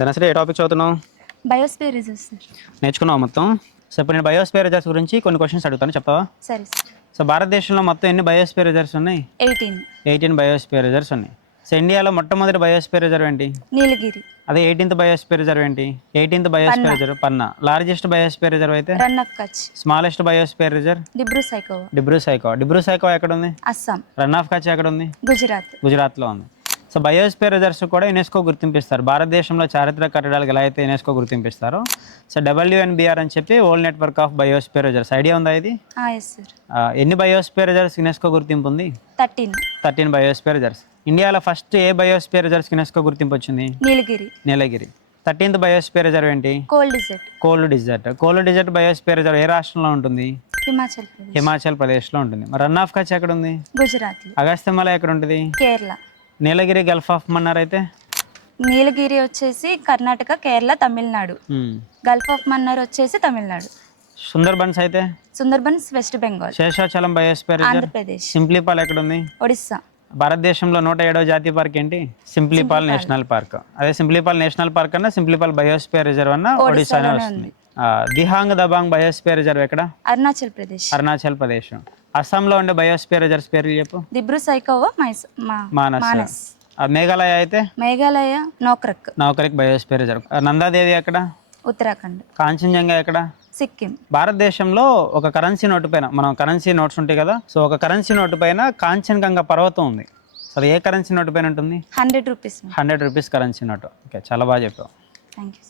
ధనశ్రీ ఏ topic చదువుతున్నావు? Biosphere reserves sir. నేర్చుకున్నావు మొత్తం. సో ఇప్పుడు నేను బయోస్ఫియర్ రిజర్వ్స్ గురించి కొన్ని క్వశ్చన్స్ అడుగుతాను, చెప్తావా? సరే సార్. సో భారతదేశంలో మొత్తం ఎన్ని బయోస్ఫియర్ రిజర్వ్స్ ఉన్నాయి? 18 బయోస్ఫియర్ రిజర్వ్స్ ఉన్నాయి. సో ఇండియాలో మొట్టమొదటి బయోస్ఫియర్ రిజర్వ్ ఏంటి? నీలగిరి. అదే 18th బయోస్ఫియర్ రిజర్వ్ ఏంటి? 18th బయోస్ఫియర్ రిజర్వ్ పన్నా. లార్జెస్ట్ బయోస్ఫియర్ రిజర్వ్ అయితే? Run of Kutch. Smallest biosphere reserve? Dibru Saikhowa ఎక్కడ ఉంది? అస్సాం. రన్ ఆఫ్ కచ్ ఎక్కడ ఉంది? గుజరాత్లో ఉంది. సో బయోస్ఫియర్ రిజర్వ్స్ కూడా యునెస్కో గుర్తింపిస్తారు. భారతదేశంలో చారిత్రక కట్టడాలకు ఎలా అయితే యునెస్కో గుర్తింపిస్తారో, సో WNBR అని చెప్పి world network of biosphere reserves. Idea ఉందా ఇది? ఎన్ని బయోస్ఫియర్ రిజర్వ్స్ యునెస్కో గుర్తింపు ఉంది? 13 బయోస్ఫియర్ రిజర్వ్స్. ఇండియాలో ఫస్ట్ ఏ బయోస్ఫియర్ రిజర్వ్స్ యునెస్కో గుర్తింపు వచ్చింది? నీలగిరి. 13th బయోస్ఫియర్ రిజర్వ్ ఏంటి? కోల్డ్ డిజర్ట్ బయోస్ఫియర్ రిజర్వ్ ఏ రాష్ట్రంలో ఉంటుంది? హిమాచల్ ప్రదేశ్లో ఉంటుంది. మరి రన్ ఆఫ్ కచ్ ఎక్కడ ఉంది? గుజరాత్. అగస్త్యమల ఎక్కడ ఉంటుంది? కేరళ. నీలగిరి గల్ఫ్ ఆఫ్ మన్నార్ అయితే? నీలగిరి వచ్చేసి కర్ణాటక, కేరళ, తమిళనాడు. గల్ఫ్ ఆఫ్ మన్నార్ వచ్చేసి తమిళనాడు. సుందర్బన్స్ అయితే? Sundarbans West Bengal. Seshachalam biosphere reserve Andhra Pradesh. Simlipal ఎక్కడ ఉంది? ఒడిస్సా. భారతదేశంలో 107వ జాతీయ పార్క్ ఏంటి? Simlipal national park. అదే సింప్లీపాల్ నేషనల్ పార్క్ అన్నా సింప్లీపాల్ బయోస్ఫియర్ రిజర్వ్ అన్నా ఒడిస్సానే వస్తుంది. దిహాంగ్ దబాంగ్ బయోస్ఫియర్ రిజర్వ్ ఎక్కడ? అరుణాచల్ ప్రదేశ్. అస్సాంలో ఉండే బయోస్ఫియర్ రిజర్వ్స్ పేర్లు చెప్పు. డిబ్రూ సైకోవా, మానస్. మేఘాలయ అయితే? Nokrek biosphere reserve. నందాదేవి ఎక్కడ? ఉత్తరాఖండ్. కాంచన్జంగా ఎక్కడ? సిక్కిం. భారతదేశంలో ఒక కరెన్సీ నోటు పైన, మనం కరెన్సీ నోట్స్ ఉంటాయి కదా, సో ఒక కరెన్సీ నోటు పైన కాంచన్జంగా పర్వతం ఉంది. సో అది ఏ కరెన్సీ నోటు పైన ఉంటుంది? 100 రూపీస్ కరెన్సీ నోటు. ఓకే, చాలా బాగా చెప్పావు. Thank you.